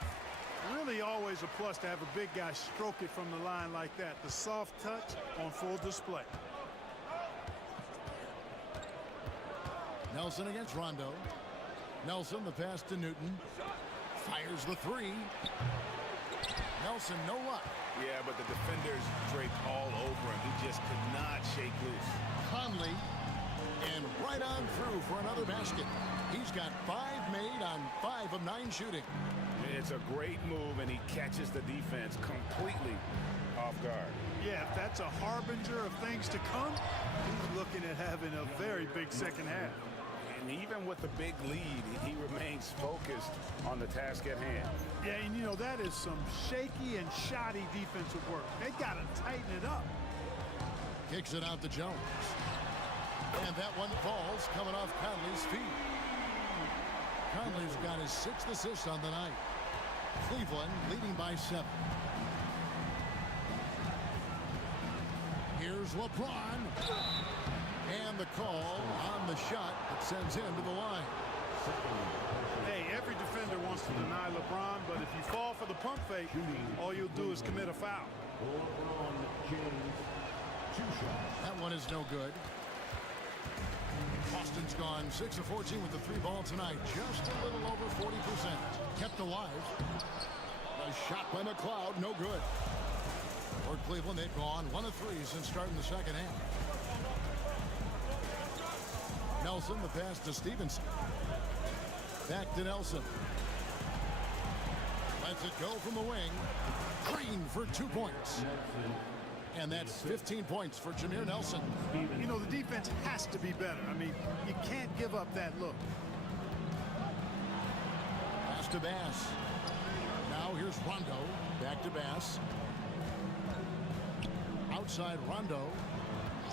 Really always a plus to have a big guy stroke it from the line like that. The soft touch on full display. Nelson against Rondo. Nelson, the pass to Newton. Fires the three. Nelson, no luck. Yeah, but the defenders draped all over him. He just could not shake loose. Conley, and right on through for another basket. He's got 5 made on 5 of 9 shooting. It's a great move, and he catches the defense completely off guard. Yeah, if that's a harbinger of things to come, he's looking at having a very big second half. And even with the big lead, he remains focused on the task at hand. Yeah, and you know, that is some shaky and shoddy defensive work. They got to tighten it up. Kicks it out to Jones. And that one falls coming off Conley's feet. Conley's got his 6th assist on the night. Cleveland leading by 7. Here's LeBron. And the call on the shot that sends him to the line. Hey, every defender wants to deny LeBron, but if you fall for the pump fake, all you'll do is commit a foul. LeBron James, 2 shots. That one is no good. Austin's gone 6 of 14 with the 3 ball tonight. Just a little over 40%. Kept alive. A shot by McLeod, no good. For Cleveland, they've gone 1 of 3 since starting the second half. Nelson, the pass to Stevenson. Back to Nelson. Lets it go from the wing. Green for 2 points. And that's 15 points for Jameer Nelson. You know, the defense has to be better. I mean, you can't give up that look. Pass to Bass. Now here's Rondo. Back to Bass. Outside Rondo.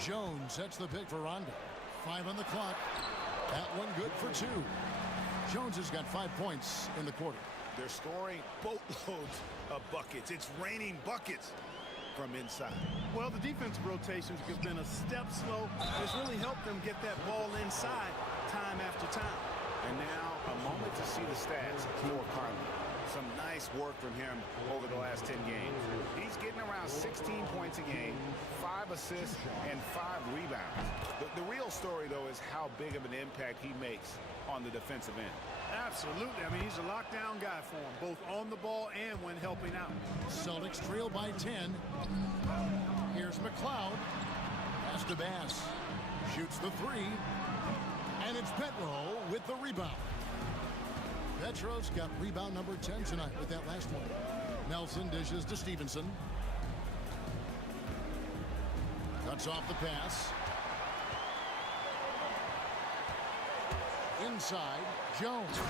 Jones sets the pick for Rondo. 5 on the clock. That one good for 2. Jones has got 5 points in the quarter. They're scoring boatloads of buckets. It's raining buckets from inside. Well, the defensive rotations have been a step slow. It's really helped them get that ball inside time after time. And now a moment to see the stats for Conley. Some nice work from him over the last 10 games. He's getting around 16 points a game, 5 assists, and 5 rebounds. The real story, though, is how big of an impact he makes on the defensive end. Absolutely. I mean, he's a lockdown guy for him, both on the ball and when helping out. Celtics trail by 10. Here's McLeod. Pass to Bass. Shoots the 3. And it's Petro with the rebound. Petro's got rebound number 10 tonight with that last one. Nelson dishes to Stevenson. Cuts off the pass. Inside, Jones.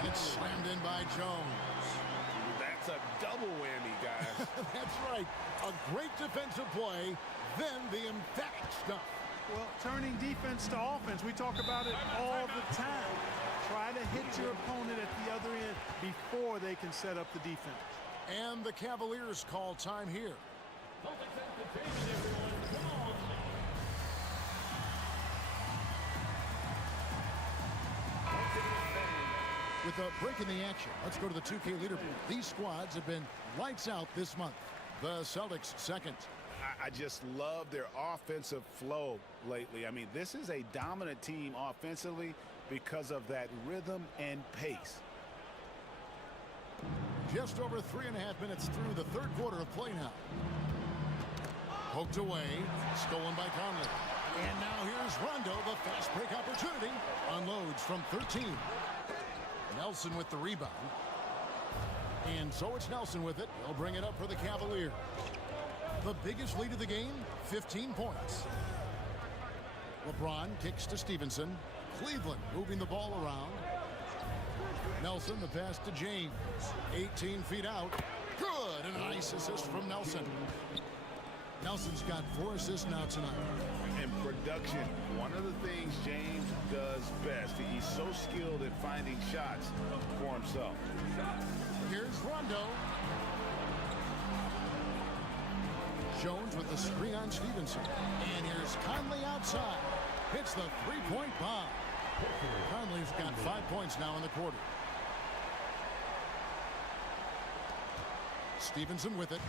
And it's slammed in by Jones. That's a double whammy, guys. That's right. A great defensive play, then the emphatic stuff. Well, turning defense to offense, we talk about it all the time. Try to hit your opponent at the other end before they can set up the defense. And the Cavaliers call time here. With a break in the action, let's go to the 2K leaderboard. These squads have been lights out this month. The Celtics second. I just love their offensive flow lately. I mean, this is a dominant team offensively because of that rhythm and pace. Just over 3.5 minutes through the third quarter of play now. Poked away, stolen by Conley. And now here's Rondo, the fast break opportunity. Unloads from 13. Nelson with the rebound. And so it's Nelson with it. He'll bring it up for the Cavaliers. The biggest lead of the game, 15 points. LeBron kicks to Stevenson. Cleveland moving the ball around. Nelson, the pass to James. 18 feet out. Good, and a nice assist from Nelson. Nelson's got 4 assists now tonight. And production, one of the things James does best. He's so skilled at finding shots for himself. Here's Rondo. Jones with the screen on Stevenson. And here's Conley outside. Hits the three-point bomb. Conley's got 5 points now in the quarter. Stevenson with it.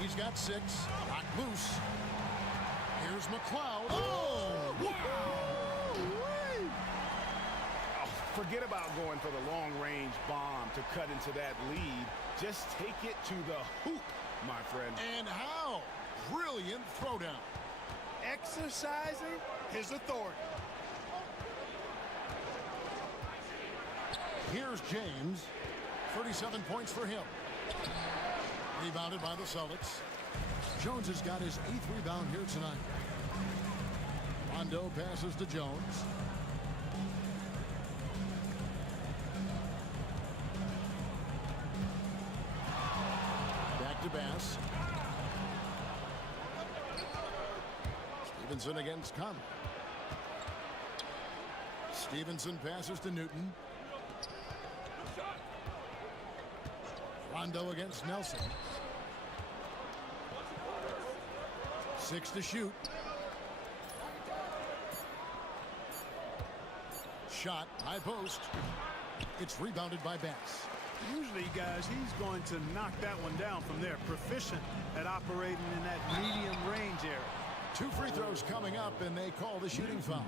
He's got 6. Knocked loose. Here's McLeod. Oh! Wow! Oh, forget about going for the long-range bomb to cut into that lead. Just take it to the hoop, my friend. And how? Brilliant throwdown. Exercising his authority. Here's James. 37 points for him. Rebounded by the Celtics. Jones has got his 8th rebound here tonight. Rondo passes to Jones. Back to Bass. Stevenson against Conley. Stevenson passes to Newton. Rondo against Nelson. 6 to shoot. Shot, high post. It's rebounded by Bass. Usually, guys, he's going to knock that one down from there. Proficient at operating in that medium range area. 2 free throws coming up, and they call the shooting foul.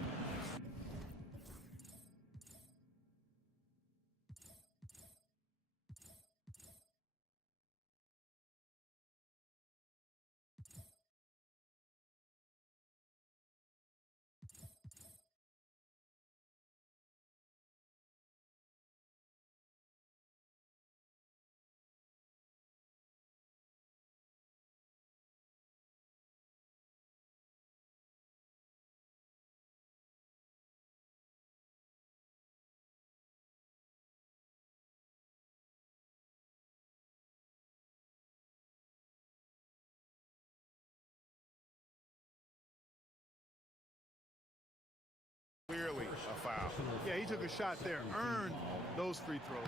foul. Yeah, he took a shot there, earned those free throws.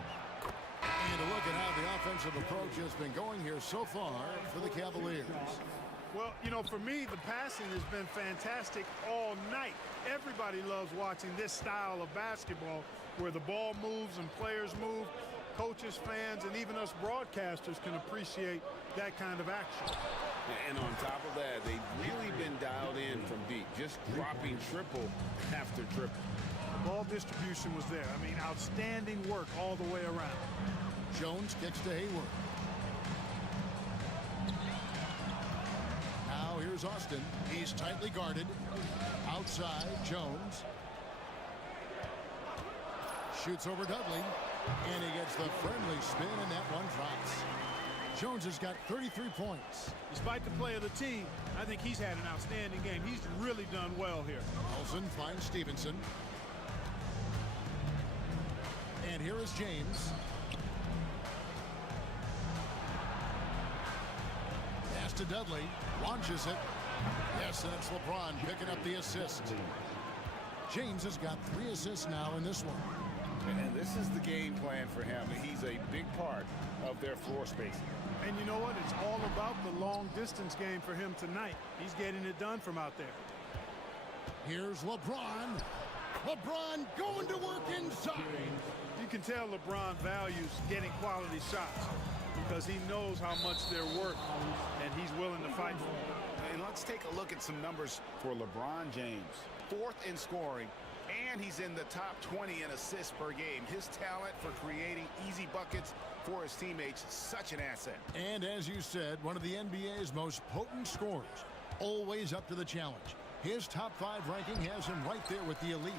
And a look at how the offensive approach has been going here so far for the Cavaliers. Well, you know, for me, the passing has been fantastic all night. Everybody loves watching this style of basketball where the ball moves and players move. Coaches, fans, and even us broadcasters can appreciate that kind of action. And on top of that, they've really been dialed in from deep, just dropping triple after triple. The ball distribution was there. I mean, outstanding work all the way around. Jones kicks to Hayward. Now here's Austin. He's tightly guarded. Outside, Jones. Shoots over Dudley. And he gets the friendly spin, and that one drops. Jones has got 33 points. Despite the play of the team, I think he's had an outstanding game. He's really done well here. Nelson finds Stevenson. And here is James. Pass to Dudley. Launches it. Yes, that's LeBron picking up the assist. James has got 3 assists now in this one. And this is the game plan for him. He's a big part of their floor spacing. And you know what? It's all about the long-distance game for him tonight. He's getting it done from out there. Here's LeBron. LeBron going to work inside. You can tell LeBron values getting quality shots because he knows how much they're worth, and he's willing to fight for them. And let's take a look at some numbers for LeBron James. 4th in scoring, and he's in the top 20 in assists per game. His talent for creating easy buckets for his teammates, such an asset. And as you said, one of the NBA's most potent scorers, always up to the challenge. His top 5 ranking has him right there with the elite.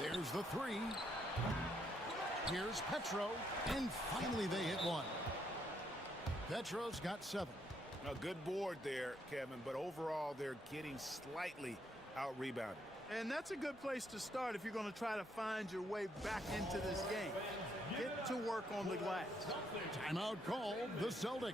There's the 3. Here's Petro, and finally they hit one. Petro's got 7. A good board there, Kevin, but overall they're getting slightly out-rebounded. And that's a good place to start if you're going to try to find your way back into this game. Get to work on the glass. Timeout called the Celtics.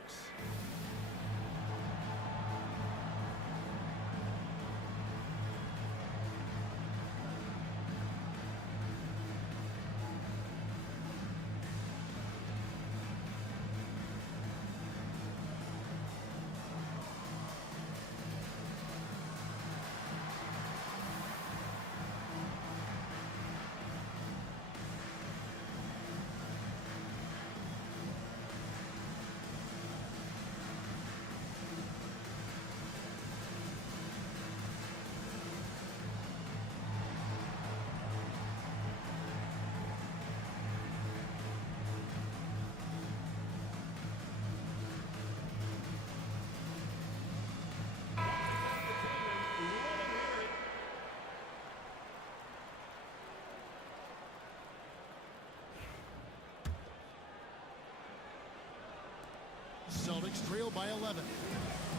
Celtics trail by 11.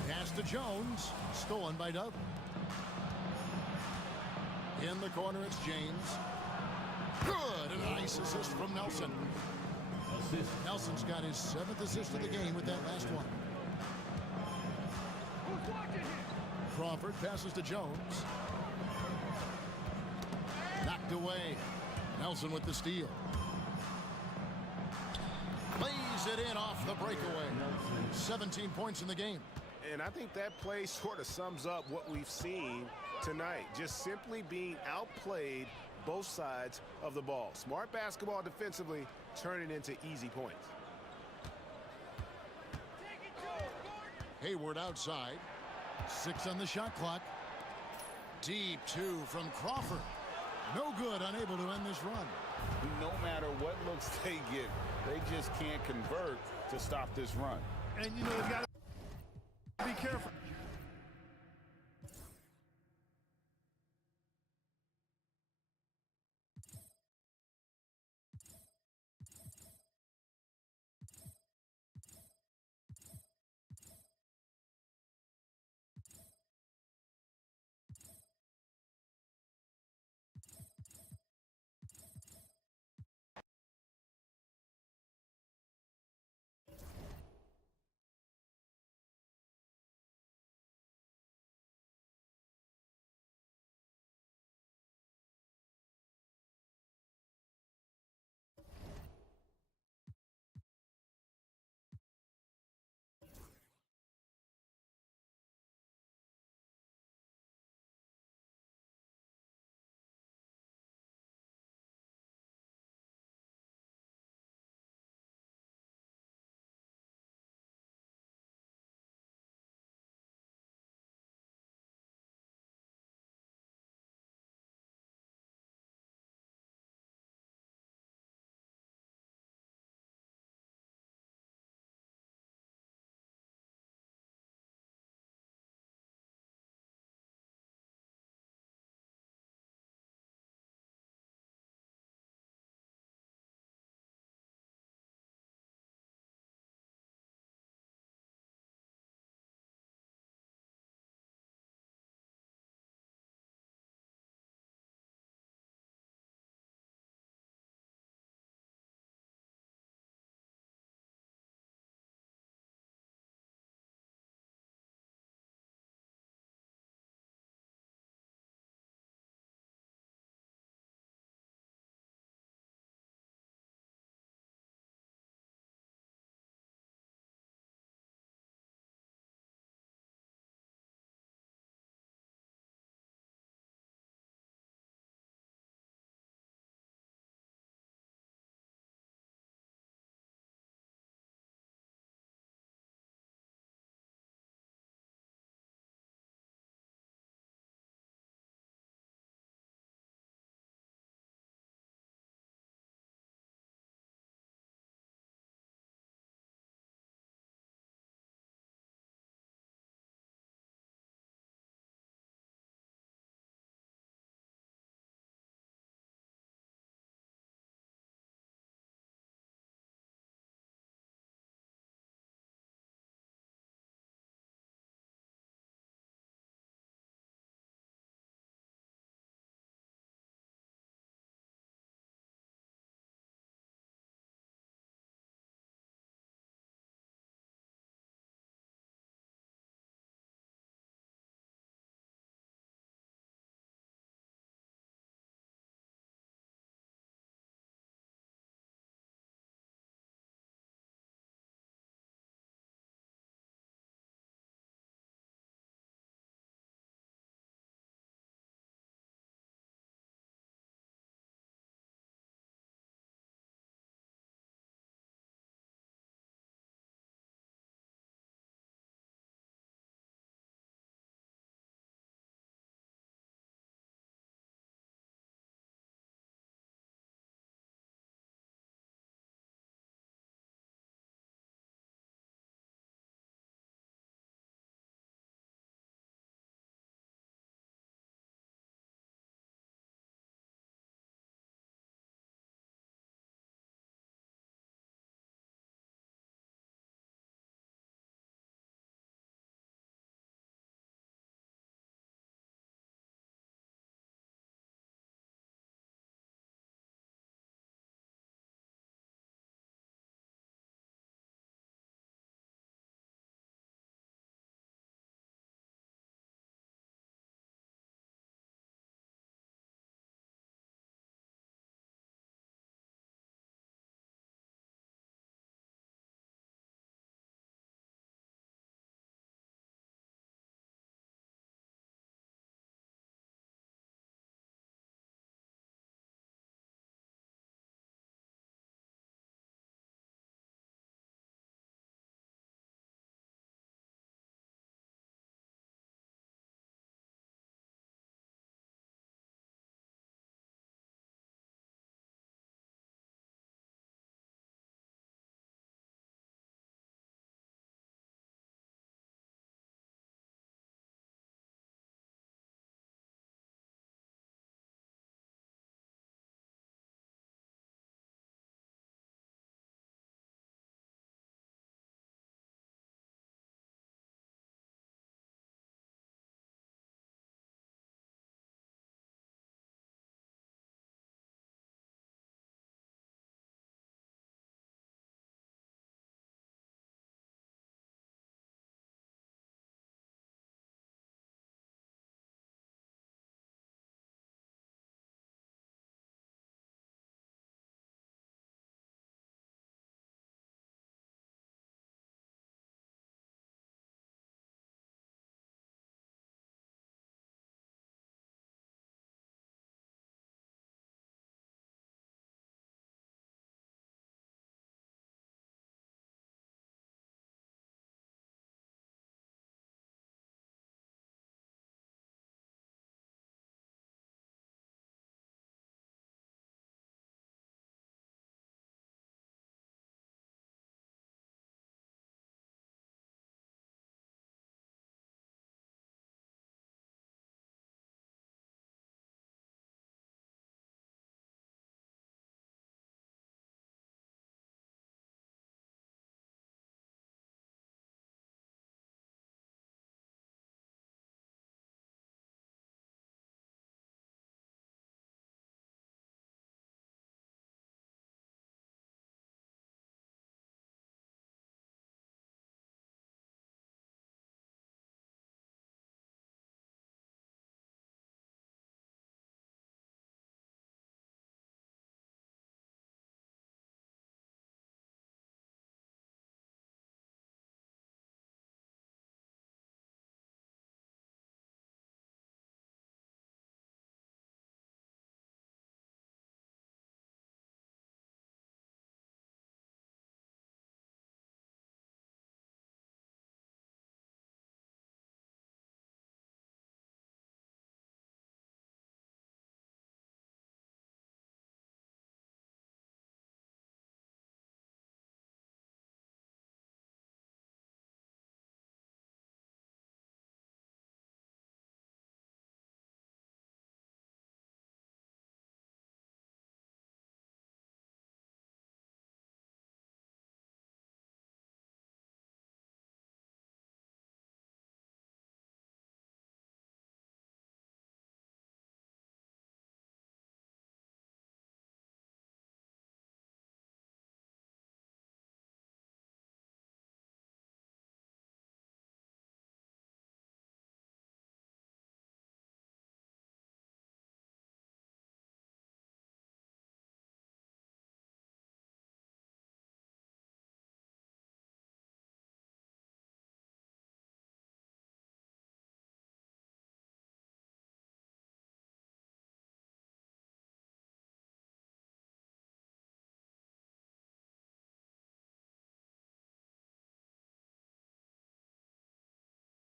Pass to Jones. Stolen by Dudley. In the corner, it's James. Good. And a nice assist from Nelson. Nelson's got his 7th assist of the game with that last one. Crawford passes to Jones. Knocked away. Nelson with the steal. Lays it in off the breakaway. 17 points in the game. And I think that play sort of sums up what we've seen tonight. Just simply being outplayed both sides of the ball. Smart basketball defensively, turning into easy points. Hayward outside. 6 on the shot clock. Deep 2 from Crawford. No good, unable to end this run. No matter what looks they get, they just can't convert to stop this run. And, you know, they've got to be careful.